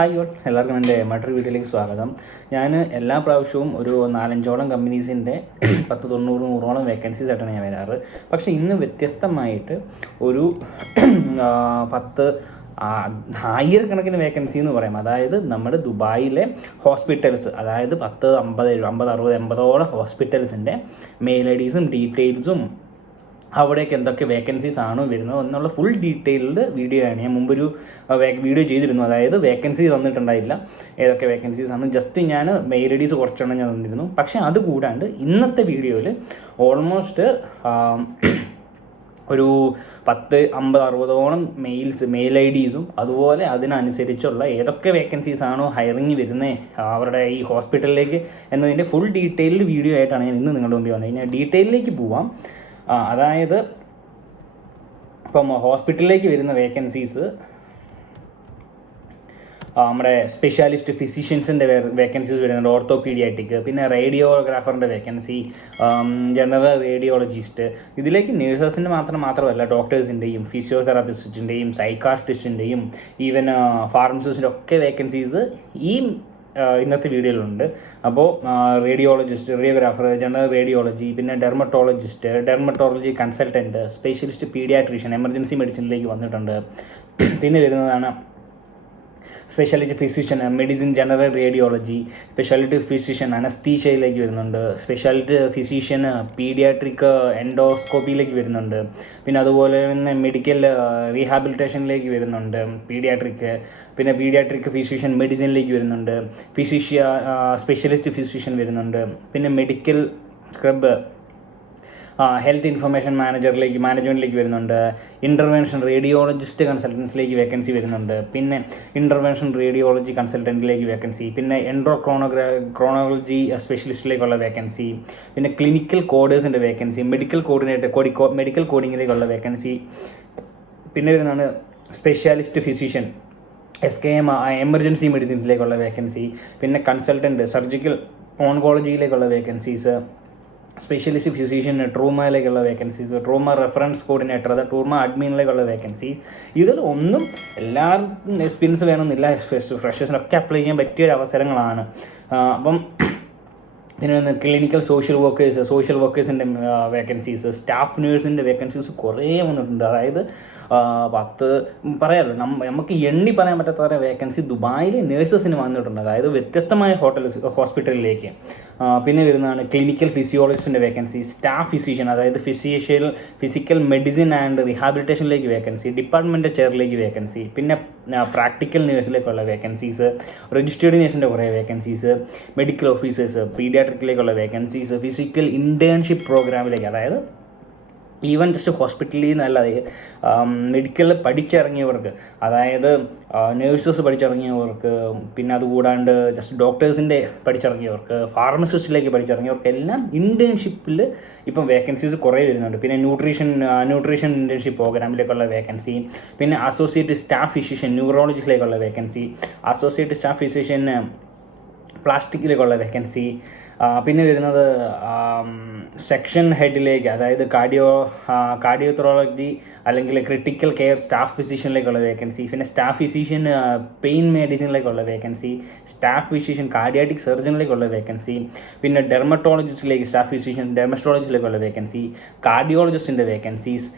Hi all, എല്ലാവർക്കും എൻ്റെ മറ്റൊരു വീഡിയോയിലേക്ക് സ്വാഗതം. ഞാൻ എല്ലാ പ്രാവശ്യവും ഒരു 4-5ഓളം കമ്പനീസിൻ്റെ 90-100 വേക്കൻസീസ് ആയിട്ടാണ് ഞാൻ വരാറ്. പക്ഷേ ഇന്ന് വ്യത്യസ്തമായിട്ട് ഒരു 10 ആയിരക്കണക്കിന് വേക്കൻസി എന്ന് പറയാം. അതായത് നമ്മുടെ ദുബായിലെ ഹോസ്പിറ്റൽസ്, അതായത് 10, 50, 50, 60, 80ഓളം ഹോസ്പിറ്റൽസിൻ്റെ മെയിൽ ഐ ഡീസും ഡീറ്റെയിൽസും അവിടേക്ക് എന്തൊക്കെ വേക്കൻസീസ് ആണോ വരുന്നത് എന്നുള്ള ഫുൾ ഡീറ്റെയിൽഡ് വീഡിയോ ആണ്. ഞാൻ മുമ്പൊരു വീഡിയോ ചെയ്തിരുന്നു, അതായത് വേക്കൻസി തന്നിട്ടുണ്ടായില്ല, ഏതൊക്കെ വേക്കൻസീസ് ആണ്. ജസ്റ്റ് ഞാൻ മെയിൽ ഐ ഡീസ് കുറച്ചെണ്ണം ഞാൻ തന്നിരുന്നു. പക്ഷേ അതുകൂടാണ്ട് ഇന്നത്തെ വീഡിയോയിൽ ഓൾമോസ്റ്റ് ഒരു 10, 50, 60ഓളം മെയിൽ ഐ ഡീസും അതുപോലെ അതിനനുസരിച്ചുള്ള ഏതൊക്കെ വേക്കൻസീസ് ആണോ ഹയറിങ് വരുന്നത് അവരുടെ ഈ ഹോസ്പിറ്റലിലേക്ക് എന്നതിൻ്റെ ഫുൾ ഡീറ്റെയിൽഡ് വീഡിയോ ആയിട്ടാണ് ഞാൻ ഇന്ന് നിങ്ങളുടെ മുമ്പിൽ വന്നത്. ഞാൻ ഡീറ്റെയിലേക്ക് പോവാം. അതായത് ഇപ്പം ഹോസ്പിറ്റലിലേക്ക് വരുന്ന വേക്കൻസീസ്, നമ്മുടെ സ്പെഷ്യാലിസ്റ്റ് ഫിസിഷ്യൻസിൻ്റെ വേക്കൻസീസ് വരുന്നുണ്ട്, ഓർത്തോപീഡിയാറ്റിക്, പിന്നെ റേഡിയോഗ്രാഫറിൻ്റെ വേക്കൻസി, ജനറൽ റേഡിയോളജിസ്റ്റ്. ഇതിലേക്ക് നേഴ്സസിൻ്റെ മാത്രമല്ല ഡോക്ടേഴ്സിൻ്റെയും ഫിസിയോതെറാപ്പിസ്റ്റിൻ്റെയും സൈക്കാട്രിസ്റ്റിൻ്റെയും ഈവൻ ഫാർമസിസ്റ്റിൻ്റെ ഒക്കെ വേക്കൻസീസ് ഈ ഇന്നത്തെ വീഡിയോയിലുണ്ട്. അപ്പോൾ റേഡിയോഗ്രാഫർ, ജനറൽ റേഡിയോളജി, പിന്നെ dermatology consultant, specialist paediatrician, emergency മെഡിസിനിലേക്ക് വന്നിട്ടുണ്ട്. പിന്നെ വരുന്നതാണ് speciality physician, medicine, general radiology, speciality physician അനസ്തീഷ്യയിലേക്ക് വരുന്നുണ്ട്, സ്പെഷ്യാലിറ്റി ഫിസിഷ്യൻ പീഡിയാട്രിക് എൻഡോസ്കോപ്പിയിലേക്ക് വരുന്നുണ്ട്. പിന്നെ അതുപോലെ തന്നെ മെഡിക്കൽ റീഹാബിലിറ്റേഷനിലേക്ക് വരുന്നുണ്ട് പീഡിയാട്രിക്. പിന്നെ പീഡിയാട്രിക് ഫിസിഷ്യൻ മെഡിസിനിലേക്ക് വരുന്നുണ്ട്, സ്പെഷ്യലിസ്റ്റ് ഫിസിഷ്യൻ വരുന്നുണ്ട്. പിന്നെ മെഡിക്കൽ സ്ക്രബ് ഹെൽത്ത് ഇൻഫർമേഷൻ മാനേജ്മെൻറ്റിലേക്ക് വരുന്നുണ്ട്. ഇൻ്റർവെൻഷൻ റേഡിയോളജിസ്റ്റ് കൺസൾട്ടൻസിലേക്ക് വേക്കൻസി വരുന്നുണ്ട്. പിന്നെ ഇൻ്റർവെൻഷൻ റേഡിയോളജി കൺസൾട്ടൻറ്റിലേക്ക് വേക്കൻസി. പിന്നെ ക്രോണോളജി സ്പെഷ്യലിസ്റ്റിലേക്കുള്ള വേക്കൻസി. പിന്നെ ക്ലിനിക്കൽ കോഡേഴ്സിൻ്റെ വേക്കൻസി, മെഡിക്കൽ കോഡിങ്ങിലേക്കുള്ള വേക്കൻസി. പിന്നെ വരുന്നതാണ് സ്പെഷ്യാലിസ്റ്റ് ഫിസിഷ്യൻ SKM എമർജൻസി മെഡിസിൻസിലേക്കുള്ള വേക്കൻസി. പിന്നെ കൺസൾട്ടൻറ്റ് സർജിക്കൽ ഓൺകോളജിയിലേക്കുള്ള വേക്കൻസീസ്, സ്പെഷ്യലിസ്റ്റ് ഫിസിഷ്യൻ ട്രൂമയിലേക്കുള്ള വേക്കൻസീസ്, ട്രൂമ റെഫറൻസ് കോർഡിനേറ്റർ, അത് ട്രൂമ അഡ്മിനിലേക്കുള്ള വേക്കൻസീസ്. ഇതിൽ ഒന്നും എല്ലാവർക്കും എക്സ്പീരിയൻസ് വേണമെന്നില്ല, ഫ്രഷേഴ്സിനൊക്കെ അപ്ലൈ ചെയ്യാൻ പറ്റിയൊരു അവസരങ്ങളാണ്. അപ്പം പിന്നെ ക്ലിനിക്കൽ സോഷ്യൽ വർക്കേഴ്സിൻ്റെ വേക്കൻസീസ്, സ്റ്റാഫ് നേഴ്സിൻ്റെ വേക്കൻസീസ് കുറേ വന്നിട്ടുണ്ട്. അതായത് 10 പറയാമല്ലോ, നമുക്ക് എണ്ണി പറയാൻ പറ്റാത്ത വേക്കൻസി ദുബായിൽ നേഴ്സസിന് വന്നിട്ടുണ്ട്, അതായത് വ്യത്യസ്തമായ ഹോസ്പിറ്റലിലേക്ക്. പിന്നെ വരുന്നതാണ് ക്ലിനിക്കൽ ഫിസിയോളജിസ്റ്റിൻ്റെ വേക്കൻസി, സ്റ്റാഫ് ഫിസിഷ്യൻ, അതായത് ഫിസിക്കൽ മെഡിസിൻ ആൻഡ് റീഹാബിലിറ്റേഷനിലേക്ക് വേക്കൻസി, ഡിപ്പാർട്ട്മെൻറ്റ് ചെയറിലേക്ക് വേക്കൻസി. പിന്നെ പ്രാക്ടിക്കൽ നേഴ്സിലേക്കുള്ള വേക്കൻസീസ്, രജിസ്റ്റേർഡ് നേഴ്സിൻ്റെ കുറേ വേക്കൻസീസ്, മെഡിക്കൽ ഓഫീസേഴ്സ്, പീഡിയാട്രിക്കിലേക്കുള്ള വേക്കൻസീസ്, ഫിസിക്കൽ ഇൻറ്റേൺഷിപ്പ് പ്രോഗ്രാമിലേക്ക്, അതായത് ഈവൻ ജസ്റ്റ് ഹോസ്പിറ്റലിൽ നിന്നല്ലാതെ മെഡിക്കൽ പഠിച്ചിറങ്ങിയവർക്ക്, അതായത് നേഴ്സസ് പഠിച്ചിറങ്ങിയവർക്ക്, പിന്നെ അതുകൂടാണ്ട് ജസ്റ്റ് ഡോക്ടേഴ്സിൻ്റെ പഠിച്ചിറങ്ങിയവർക്ക്, ഫാർമസിസ്റ്റിലേക്ക് പഠിച്ചിറങ്ങിയവർക്ക് എല്ലാം ഇൻറ്റേൺഷിപ്പിൽ ഇപ്പം വേക്കൻസീസ് കുറേ വരുന്നുണ്ട്. പിന്നെ ന്യൂട്രീഷൻ ഇൻറ്റേൺഷിപ്പ് പ്രോഗ്രാമിലേക്കുള്ള വേക്കൻസി, പിന്നെ അസോസിയേറ്റ് സ്റ്റാഫ് ഫിസിഷ്യൻ ന്യൂറോളജിയിലേക്കുള്ള വേക്കൻസി, അസോസിയേറ്റ് സ്റ്റാഫ് ഫിസിഷ്യൻ പ്ലാസ്റ്റിക്കിലേക്കുള്ള വേക്കൻസി. പിന്നെ വരുന്നത് സെക്ഷൻ ഹെഡിലേക്ക്, അതായത് കാർഡിയോത്തോളജി അല്ലെങ്കിൽ ക്രിട്ടിക്കൽ കെയർ സ്റ്റാഫ് ഫിസിഷ്യനിലേക്കുള്ള വേക്കൻസി. പിന്നെ സ്റ്റാഫ് ഫിസിഷ്യൻ പെയിൻ മെഡിസിനിലേക്കുള്ള വേക്കൻസി, സ്റ്റാഫ് ഫിസിഷ്യൻ കാർഡിയാറ്റിക് സർജനിലേക്കുള്ള വേക്കൻസി. പിന്നെ സ്റ്റാഫ് ഫിസിഷ്യൻ ഡെർമറ്റോളജിയിലേക്കുള്ള വേക്കൻസി, കാർഡിയോളജിസ്റ്റിൻ്റെ വേക്കൻസീസ്,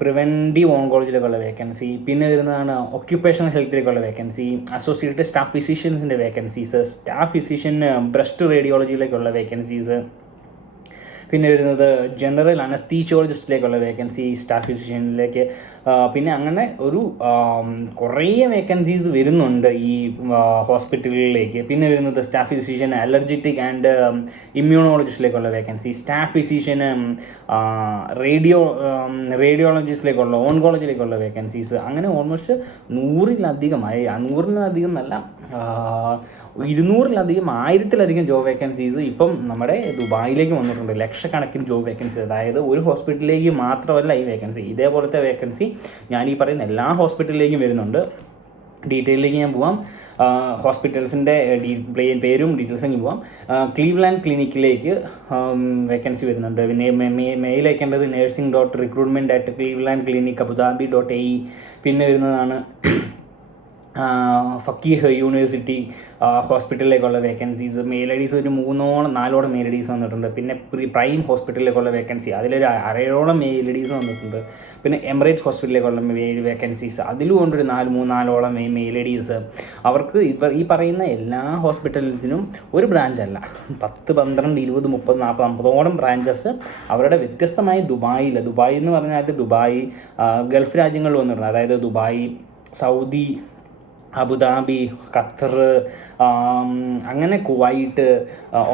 പ്രിവെൻറ്റീവ് ഓങ്കോളജിയിലേക്കുള്ള വേക്കൻസി. പിന്നെ വരുന്നതാണ് ഒക്യുപ്പേഷണൽ ഹെൽത്തിലേക്കുള്ള വേക്കൻസി, അസോസിയേറ്റഡ് സ്റ്റാഫ് ഫിസിഷ്യൻസിൻ്റെ വേക്കൻസീസ്, സ്റ്റാഫ് ഫിസിഷ്യൻ ബ്രസ്റ്റ് റേഡിയോളജിയിലേക്കുള്ള വേക്കൻസീസ്. പിന്നെ വരുന്നത് ജനറൽ അനസ്തീഷിയോളജിസ്റ്റിലേക്കുള്ള വേക്കൻസി, സ്റ്റാഫ് ഫിസിഷ്യനിലേക്ക്. പിന്നെ അങ്ങനെ ഒരു കുറേ വേക്കൻസീസ് വരുന്നുണ്ട് ഈ ഹോസ്പിറ്റലുകളിലേക്ക്. പിന്നെ വരുന്നത് സ്റ്റാഫ് ഫിസിഷ്യൻ അലർജിറ്റിക് ആൻഡ് ഇമ്മ്യൂണോളജിസ്റ്റിലേക്കുള്ള വേക്കൻസി, സ്റ്റാഫ് ഫിസിഷ്യൻ റേഡിയോളജിസ്റ്റിലേക്കുള്ള ഓൺകോളജിയിലേക്കുള്ള വേക്കൻസീസ്. അങ്ങനെ ഓൾമോസ്റ്റ് 100-ലധികം നല്ല 200-ലധികം 1000-ലധികം ജോബ് വേക്കൻസീസ് ഇപ്പം നമ്മുടെ ദുബായിലേക്ക് വന്നിട്ടുണ്ട്. ലക്ഷക്കണക്കിന് ജോബ് വേക്കൻസി, അതായത് ഒരു ഹോസ്പിറ്റലിലേക്ക് മാത്രമല്ല ഈ വേക്കൻസി, ഇതേപോലത്തെ വേക്കൻസി ഞാൻ ഈ പറയുന്ന എല്ലാ ഹോസ്പിറ്റലിലേക്കും വരുന്നുണ്ട്. ഡീറ്റെയിലേക്ക് ഞാൻ പോവാം. ഹോസ്പിറ്റൽസിൻ്റെ പേരും ഡീറ്റെയിൽസും പോവാം. ക്ലീവ്ലാൻഡ് ക്ലിനിക്കിലേക്ക് വേക്കൻസി വരുന്നുണ്ട്. പിന്നെ മെയിൽ അയക്കേണ്ടത് nursing.recruitment@clevelandclinic abudabi.ae. പിന്നെ വരുന്നതാണ് ഫക്കീഹ് യൂണിവേഴ്സിറ്റി ഹോസ്പിറ്റലിലേക്കുള്ള വേക്കൻസീസ്, മെയിൽ ഐ ഡീസ് ഒരു 3-4 മെയിൽ ഐ ഡീസ് വന്നിട്ടുണ്ട്. പിന്നെ പ്രൈം ഹോസ്പിറ്റലിലേക്കുള്ള വേക്കൻസി അതിലൊരു 6-7 മെയിൽ ഐ ഡീസ് വന്നിട്ടുണ്ട്. പിന്നെ എമിറേറ്റ്സ് ഹോസ്പിറ്റലിലേക്കുള്ള വേക്കൻസീസ് അതിലും കൊണ്ടൊരു 4 മെയിൽ ഐ ഡീസ്. അവർക്ക് ഈ പറയുന്ന എല്ലാ ഹോസ്പിറ്റൽസിനും ഒരു ബ്രാഞ്ചല്ല, 10, 12, 20, 30, 40, 50ഓളം ബ്രാഞ്ചസ് അവരുടെ വ്യത്യസ്തമായി ദുബായ് എന്ന് പറഞ്ഞാൽ ദുബായ് ഗൾഫ് രാജ്യങ്ങളിൽ വന്നിട്ടുണ്ട്. അതായത് ദുബായ്, സൗദി, അബുദാബി, ഖത്തർ, അങ്ങനെ കുവൈറ്റ്,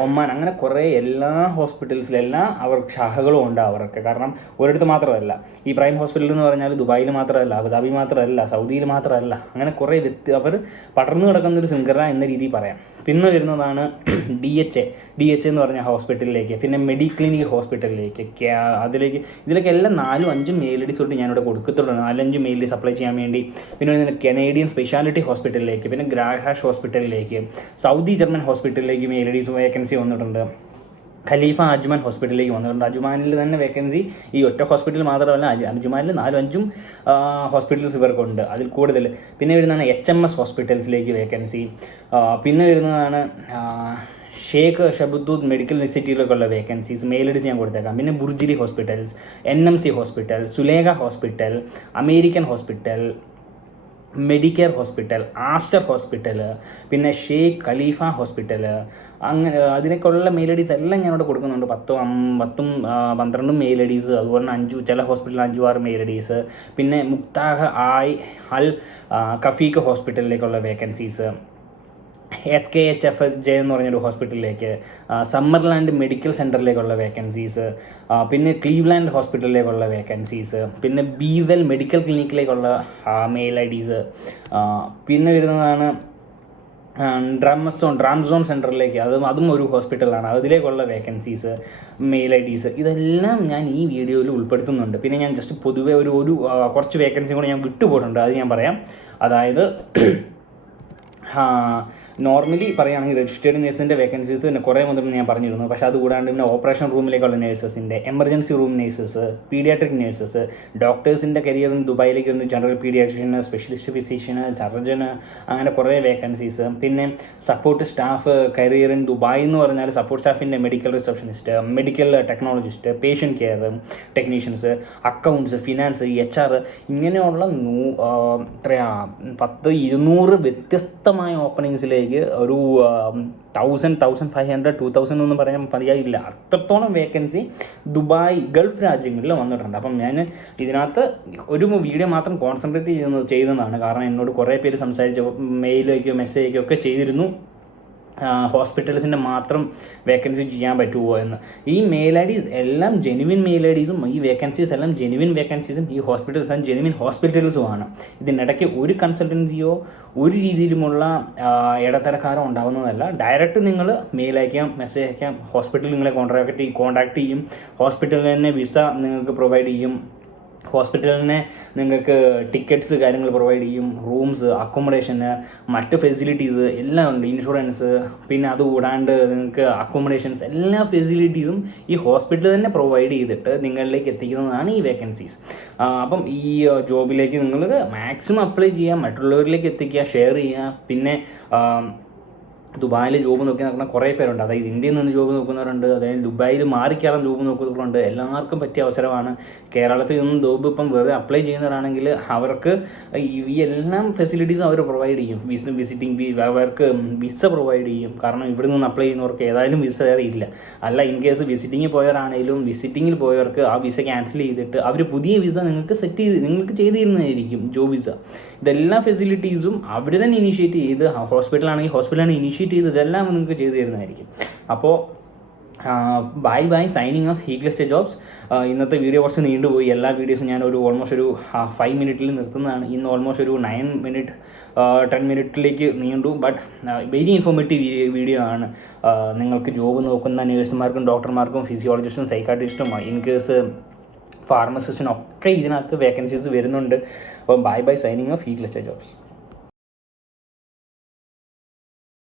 ഒമാൻ, അങ്ങനെ കുറേ എല്ലാ ഹോസ്പിറ്റൽസിലെല്ലാം അവർക്ക് ശാഖകളും ഉണ്ട് അവർക്ക്. കാരണം ഒരിടത്ത് മാത്രമല്ല, ഈ പ്രൈം ഹോസ്പിറ്റൽ എന്ന് പറഞ്ഞാൽ ദുബായിൽ മാത്രമല്ല, അബുദാബി മാത്രമല്ല, സൗദിയിൽ മാത്രമല്ല, അങ്ങനെ കുറേ അവർ പടർന്നു കിടക്കുന്നൊരു ശൃംഖല എന്ന രീതിയിൽ പറയാം. പിന്നെ വരുന്നതാണ് DHA എന്ന് പറഞ്ഞ ഹോസ്പിറ്റലിലേക്ക്, പിന്നെ മെഡിക്ലിനിക് ഹോസ്പിറ്റലിലേക്ക്, ഇതിലേക്ക് എല്ലാം 4-5 മെയിൽ ഐ ഡീസ് തൊട്ട് ഞാനിവിടെ കൊടുക്കത്തുള്ളൂ. 4-5 മെയിൽ ഐ സപ്ലൈ ചെയ്യാൻ വേണ്ടി. പിന്നെ കനേഡിയൻ സ്പെഷ്യാലിറ്റി ഹോസ്പിറ്റലിലേക്ക്, പിന്നെ ഗ്രാഹാഷ് ഹോസ്പിറ്റലിലേക്ക്, സൗദി ജർമ്മൻ ഹോസ്പിറ്റലിലേക്ക് മെയിൽ ഐ ഡീസ് വേക്കൻസി വന്നിട്ടുണ്ട്. ഖലീഫ അജ്മാൻ ഹോസ്പിറ്റലിലേക്ക് വന്നിട്ടുണ്ട്. അജ്മാനിൽ തന്നെ വേക്കൻസി ഈ ഒറ്റ ഹോസ്പിറ്റൽ മാത്രമല്ല, അജ്മാനിൽ 4-5 ഹോസ്പിറ്റൽസ് ഇവർക്കുണ്ട്, അതിൽ കൂടുതൽ. പിന്നെ വരുന്നതാണ് HMS ഹോസ്പിറ്റൽസിലേക്ക് വേക്കൻസി. പിന്നെ വരുന്നതാണ് ഷേഖ് ഷബുദ്ദൂദ് മെഡിക്കൽ ഇൻസ്റ്റിറ്റ്യൂട്ടിലേക്കുള്ള വേക്കൻസീസ്, മെയിൽ ഐ ഡീസ് ഞാൻ കൊടുത്തേക്കാം. പിന്നെ Burjeel hospitals, NMC hospital, Zulekha hospital, American hospital, Medicare hospital, Aster hospital, പിന്നെ ഷെയ്ഖ് ഖലീഫ ഹോസ്പിറ്റൽ, അങ്ങനെ അതിനൊക്കെയുള്ള മെയിൽ ഐ ഡീസ് എല്ലാം ഞാനിവിടെ കൊടുക്കുന്നുണ്ട്. 10-12 മെയിൽ ഐ ഡീസ്. അതുപോലെ തന്നെ ചില ഹോസ്പിറ്റലിൽ 5-6 മെയിൽ ഐ ഡീസ്. പിന്നെ മുക്താഹ് അൽ കഫീഖ് ഹോസ്പിറ്റലിലേക്കുള്ള വേക്കൻസീസ്, SKHFJ എന്ന് പറഞ്ഞൊരു ഹോസ്പിറ്റലിലേക്ക്, സമ്മർലാൻഡ് മെഡിക്കൽ സെൻറ്ററിലേക്കുള്ള വേക്കൻസീസ്, പിന്നെ ക്ലീവ്ലാൻഡ് ഹോസ്പിറ്റലിലേക്കുള്ള വേക്കൻസീസ്, പിന്നെ ബീവെൽ മെഡിക്കൽ ക്ലിനിക്കിലേക്കുള്ള മെയിൽ ഐ ഡീസ്. പിന്നെ വരുന്നതാണ് ഡ്രാംസോൺ സെൻറ്ററിലേക്ക്, അതും ഒരു ഹോസ്പിറ്റലാണ്, അതിലേക്കുള്ള വേക്കൻസീസ്, മെയിൽ ഐ ഡീസ്. ഇതെല്ലാം ഞാൻ ഈ വീഡിയോയിൽ ഉൾപ്പെടുത്തുന്നുണ്ട്. പിന്നെ ഞാൻ ജസ്റ്റ് പൊതുവെ ഒരു കുറച്ച് വേക്കൻസി കൂടെ ഞാൻ വിട്ടുപോയിട്ടുണ്ട്, അത് ഞാൻ പറയാം. അതായത് നോർമലി പറയുകയാണെങ്കിൽ രജിസ്റ്റേർഡ് നേഴ്സിൻ്റെ വേക്കൻസീസ് പിന്നെ കുറേ മുതൽ ഞാൻ പറഞ്ഞിരുന്നു. പക്ഷേ അതുകൂടാണ്ട് പിന്നെ ഓപ്പറേഷൻ റൂമിലേക്കുള്ള നേഴ്സസിൻ്റെ, emergency room nurses, paediatric nurses, ഡോക്ടേഴ്സിൻ്റെ കരിയറിന് ദുബായിലേക്ക് വന്ന് general paediatrician, specialist physician, surgeon, അങ്ങനെ കുറേ വേക്കൻസീസ്. പിന്നെ support staff career in Dubai എന്ന് പറഞ്ഞാൽ സപ്പോർട്ട് സ്റ്റാഫിൻ്റെ medical receptionist, medical technologist, patient care technicians, accounts, finance, HR, ഇങ്ങനെയുള്ള 200 വ്യത്യസ്തമായ ഓപ്പണിങ്സിലേക്ക് ഒരു 1000, 1500, 2000 ഒന്നും പറയാൻ മതിയായില്ല, അത്രത്തോളം വേക്കൻസി ദുബായ് ഗൾഫ് രാജ്യങ്ങളിൽ വന്നിട്ടുണ്ട്. അപ്പം ഞാൻ ഇതിനകത്ത് ഒരു വീഡിയോ മാത്രം കോൺസെൻട്രേറ്റ് ചെയ്യുന്നതാണ്. കാരണം എന്നോട് കുറേ പേര് സംസാരിച്ച് മെയിലേക്കോ മെസ്സേജോ ഒക്കെ ചെയ്തിരുന്നു, ഹോസ്പിറ്റൽസിൻ്റെ മാത്രം വേക്കൻസി ചെയ്യാൻ പറ്റുമോ എന്ന്. ഈ മെയിൽ ഐ ഡീസ് എല്ലാം ജെനുവിൻ മെയിൽ ഐ ഡീസും, ഈ വേക്കൻസീസ് എല്ലാം ജെനുവിൻ വേക്കൻസീസും, ഈ ഹോസ്പിറ്റൽസ് എല്ലാം ജെനുവിൻ ഹോസ്പിറ്റൽസുമാണ്. ഇതിനിടയ്ക്ക് ഒരു കൺസൾട്ടൻസിയോ ഒരു രീതിയിലുമുള്ള ഇടത്തരക്കാരോ ഉണ്ടാകുന്നതല്ല. ഡയറക്റ്റ് നിങ്ങൾ മെയിൽ അയക്കാം, മെസ്സേജ് അയക്കാം, ഹോസ്പിറ്റൽ നിങ്ങളെ കോൺടാക്ട് ചെയ്യും, ഹോസ്പിറ്റലിൽ തന്നെ വിസ നിങ്ങൾക്ക് പ്രൊവൈഡ് ചെയ്യും, ഹോസ്പിറ്റലിനെ നിങ്ങൾക്ക് ടിക്കറ്റ്സ് കാര്യങ്ങൾ പ്രൊവൈഡ് ചെയ്യും, റൂംസ്, അക്കോമഡേഷന്, മറ്റ് ഫെസിലിറ്റീസ് എല്ലാം ഉണ്ട്, ഇൻഷുറൻസ്, പിന്നെ അതുകൂടാണ്ട് നിങ്ങൾക്ക് അക്കോമഡേഷൻസ്, എല്ലാ ഫെസിലിറ്റീസും ഈ ഹോസ്പിറ്റൽ തന്നെ പ്രൊവൈഡ് ചെയ്തിട്ട് നിങ്ങളിലേക്ക് എത്തിക്കുന്നതാണ് ഈ വേക്കൻസീസ്. അപ്പം ഈ ജോബിലേക്ക് നിങ്ങൾ മാക്സിമം അപ്ലൈ ചെയ്യുക, മറ്റുള്ളവരിലേക്ക് എത്തിക്കുക, ഷെയർ ചെയ്യുക. പിന്നെ ദുബായിൽ ജോബ് നോക്കി നടക്കുന്ന കുറേ പേരുണ്ട്. അതായത് ഇന്ത്യയിൽ നിന്ന് ജോബ് നോക്കുന്നവരുണ്ട്, അതായത് ദുബായിൽ മാറിക്കയറാൻ ജോബ് നോക്കുന്നവരുണ്ട്. എല്ലാവർക്കും പറ്റിയ അവസരമാണ്. കേരളത്തിൽ നിന്നും ജോബ് ഇപ്പം വെറുതെ അപ്ലൈ ചെയ്യുന്നവരാണെങ്കിൽ അവർക്ക് ഈ എല്ലാം ഫെസിലിറ്റീസും അവർ പ്രൊവൈഡ് ചെയ്യും. അവർക്ക് വിസ പ്രൊവൈഡ് ചെയ്യും. കാരണം ഇവിടെ നിന്ന് അപ്ലൈ ചെയ്യുന്നവർക്ക് ഏതായാലും വിസ വേറെ ഇല്ല. അല്ല, ഇൻ കേസ് വിസിറ്റിങ്ങിൽ പോയവരാണെങ്കിലും വിസിറ്റിങ്ങിൽ പോയവർക്ക് ആ വിസ ക്യാൻസൽ ചെയ്തിട്ട് അവർ പുതിയ വിസ നിങ്ങൾക്ക് നിങ്ങൾക്ക് ചെയ്ത് തരുന്നതായിരിക്കും, ജോബ് വിസ. ഇതെല്ലാ ഫെസിലിറ്റീസും അവർ തന്നെ ഇനിഷ്യേറ്റ് ചെയ്ത്, ഹോസ്പിറ്റലാണ് ഇനിഷ്യേറ്റ് ചെയ്ത് ഇതെല്ലാം നിങ്ങൾക്ക് ചെയ്തു തരുന്നതായിരിക്കും. അപ്പോൾ ബൈ സൈനിങ് ഓഫ് ഹീഗ്ലെസ് ജോബ്സ്. ഇന്നത്തെ വീഡിയോ കുറച്ച് നീണ്ടുപോയി. എല്ലാ വീഡിയോസും ഞാൻ ഓൾമോസ്റ്റ് ഒരു 5 മിനിറ്റിൽ നിർത്തുന്നതാണ്. ഇന്ന് ഓൾമോസ്റ്റ് ഒരു 9 മിനിറ്റ് 10 മിനിറ്റിലേക്ക് നീണ്ടു. ബട്ട് വെരി ഇൻഫോർമേറ്റീവ് വീഡിയോ ആണ്. നിങ്ങൾക്ക് ജോബ് നോക്കുന്ന നേഴ്സുമാർക്കും ഡോക്ടർമാർക്കും ഫിസിയോളജിസ്റ്റും സൈക്കാട്രിസ്റ്റും ഇൻ കേസ് ഫാർമസിസ്റ്റിനൊക്കെ ഇതിനകത്ത് വേക്കൻസീസ് വരുന്നുണ്ട്. അപ്പം ബൈ സൈനിങ് ഓഫ് ഹീഗ്ലെസ് ജോബ്സ്.